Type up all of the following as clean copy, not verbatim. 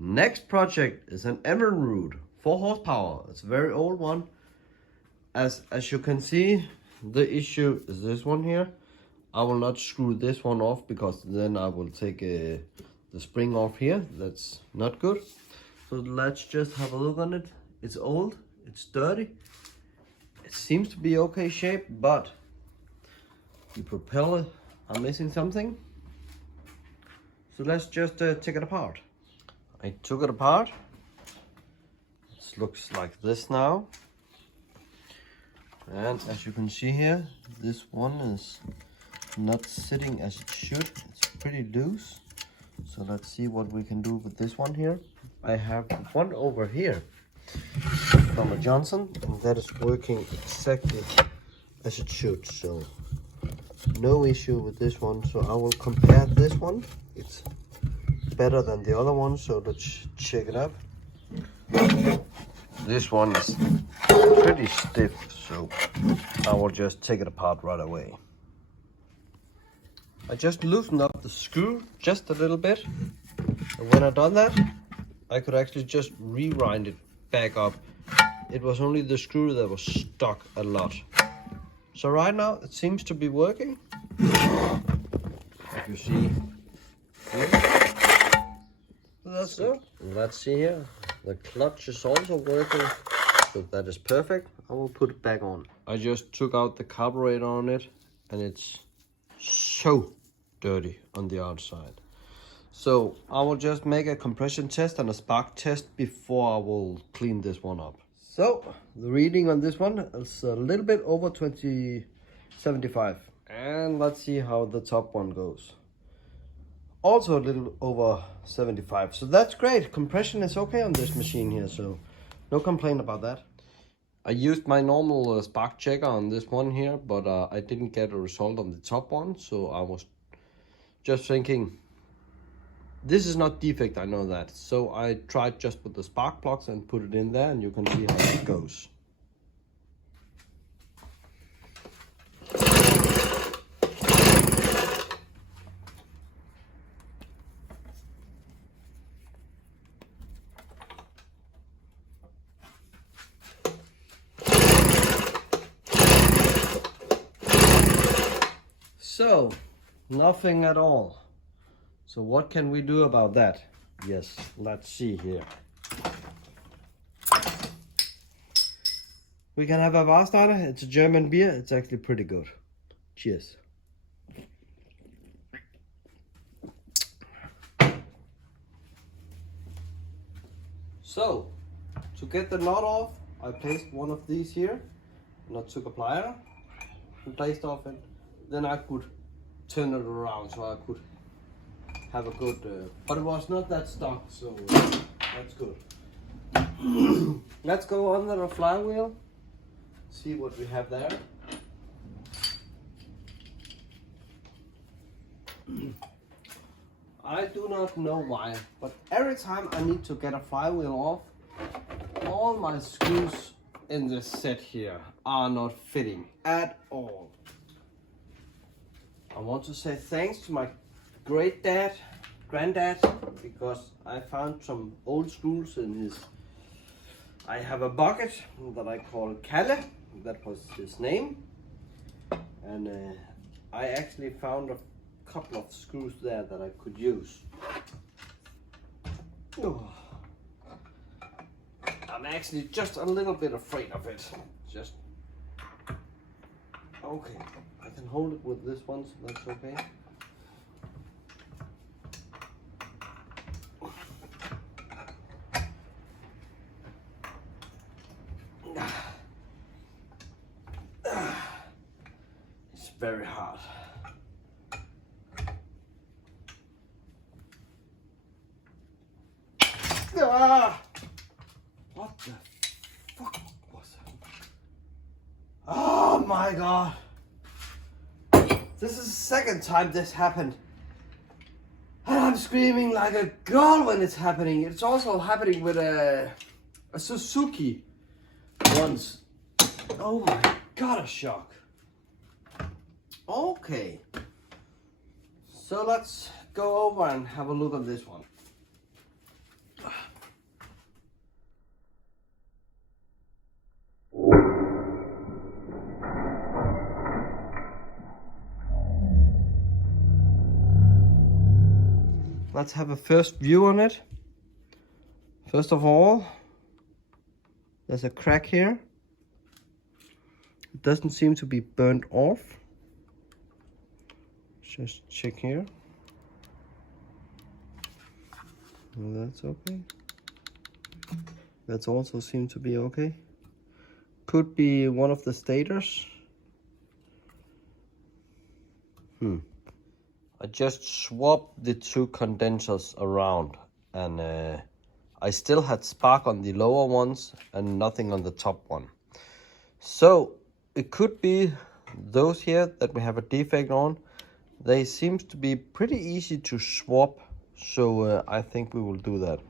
Next project is an Evinrude 4 horsepower. It's a very old one. As you can see, the issue is this one here. I will not screw this one off because then I will take the spring off here. That's not good. So let's just have a look on it. It's old, it's dirty. It seems to be okay shape, but the propeller are missing something. So let's just take it apart. I took it apart. It looks like this now. And as you can see here, this one is not sitting as it should. It's pretty loose. So let's see what we can do with this one here. I have one over here from a Johnson, and that is working exactly as it should. So no issue with this one. So I will compare this one. It's better than the other one, so let's check it out. This one is pretty stiff, so I will just take it apart right away. I just loosened up the screw just a little bit, and when I done that, I could actually just rewind it back up. It was only the screw that was stuck a lot. So right now it seems to be working. If you see here. That's good. Let's see here. The clutch is also working, so that is perfect. I will put it back on. I just took out the carburetor on it, and it's so dirty on the outside. So I will just make a compression test and a spark test before I will clean this one up. So the reading on this one is a little bit over 2075, and let's see how the top one goes. Also a little over 75, so that's great. Compression is okay on this machine here, so no complaint about that. I used my normal spark checker on this one here, but I didn't get a result on the top one, so I was just thinking this is not defect, I know that. So I tried just with the spark plugs and put it in there, and you can see how it goes. So, nothing at all. So what can we do about that? Yes, let's see here. We can have a Warsteiner. It's a German beer. It's actually pretty good. Cheers. So, to get the knot off, I placed one of these here, and I took a plier and placed off it. Then I could turn it around so I could have a good, but it was not that stuck, so that's good. Let's go under the flywheel, see what we have there. I do not know why, but every time I need to get a flywheel off, all my screws in this set here are not fitting at all. I want to say thanks to my granddad, because I found some old screws in his. I have a bucket that I call Kalle, that was his name, and I actually found a couple of screws there that I could use. Oh. I'm actually just a little bit afraid of it. Just okay. I can hold it with this one, so that's okay. It's very hard. Ah! What the fuck was that? Oh my god! This is the second time this happened. And I'm screaming like a girl when it's happening. It's also happening with a Suzuki once. Oh my god, a shock. Okay. So let's go over and have a look at this one. let's have a first view on it. First of all, there's a crack here. It doesn't seem to be burnt off. Just check here. Well, that's okay. That's also seems to be okay. Could be one of the stators. I just swapped the two condensers around, and I still had spark on the lower ones and nothing on the top one. So it could be those here that we have a defect on. They seems to be pretty easy to swap, so I think we will do that.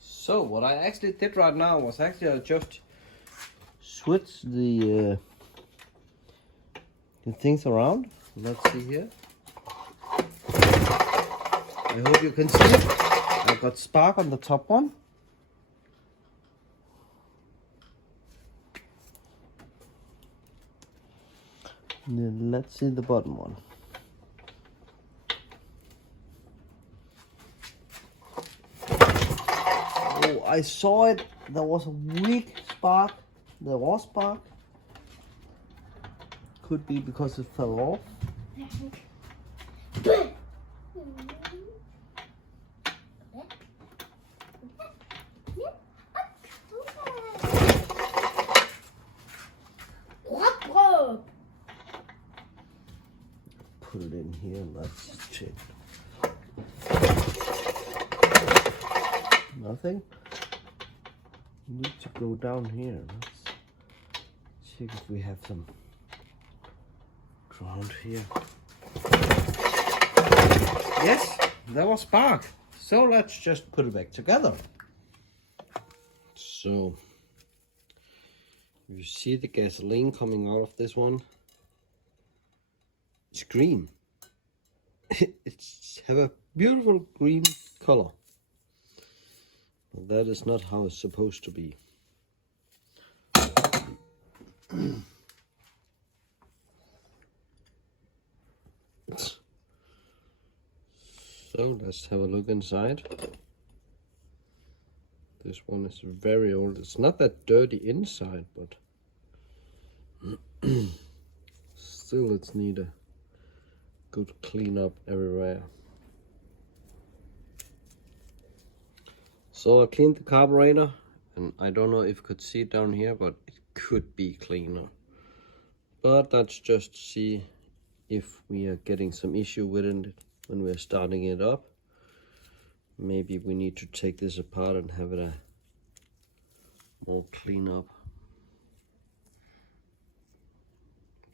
So what I actually did right now was actually I just switched the things around. Let's see here. I hope you can see it. I got spark on the top one. And then let's see the bottom one. Oh, I saw it. There was a weak spark. There was spark. Could be because it fell off. Put it in here and let's check. Nothing. Need to go down here. Let's check if we have some ground here. Yes, there was spark. So let's just put it back together. So you see the gasoline coming out of this one. It's green. It's have a beautiful green color. But that is not how it's supposed to be. So let's have a look inside. This one is very old. It's not that dirty inside, but still it's need a good clean up everywhere. So I cleaned the carburetor, and I don't know if you could see it down here, but it could be cleaner. But let's just see if we are getting some issue with it when we're starting it up. Maybe we need to take this apart and have it a more clean up.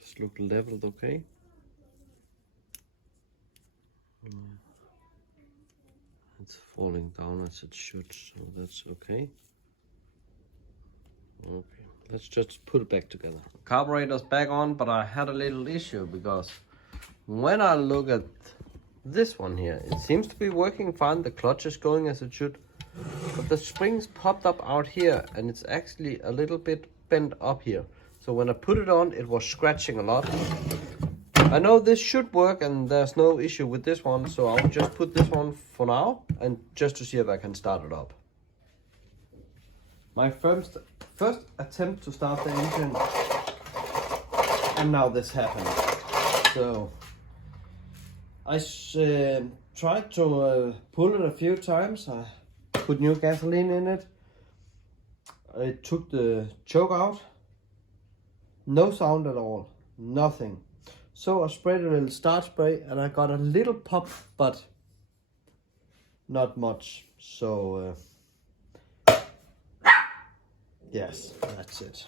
Just look leveled, okay? It's falling down as it should, so that's okay. Okay, let's just put it back together. Carburetor's back on, but I had a little issue because when I look at this one here, it seems to be working fine. The clutch is going as it should, but the springs popped up out here, and it's actually a little bit bent up here. So when I put it on, it was scratching a lot. I know this should work and there's no issue with this one, so I'll just put this one for now and just to see if I can start it up. My first attempt to start the engine, and now this happened. So I tried to pull it a few times. I put new gasoline in it. I took the choke out. No sound at all, nothing. So I sprayed a little start spray and I got a little pop, but not much. So yes, that's it.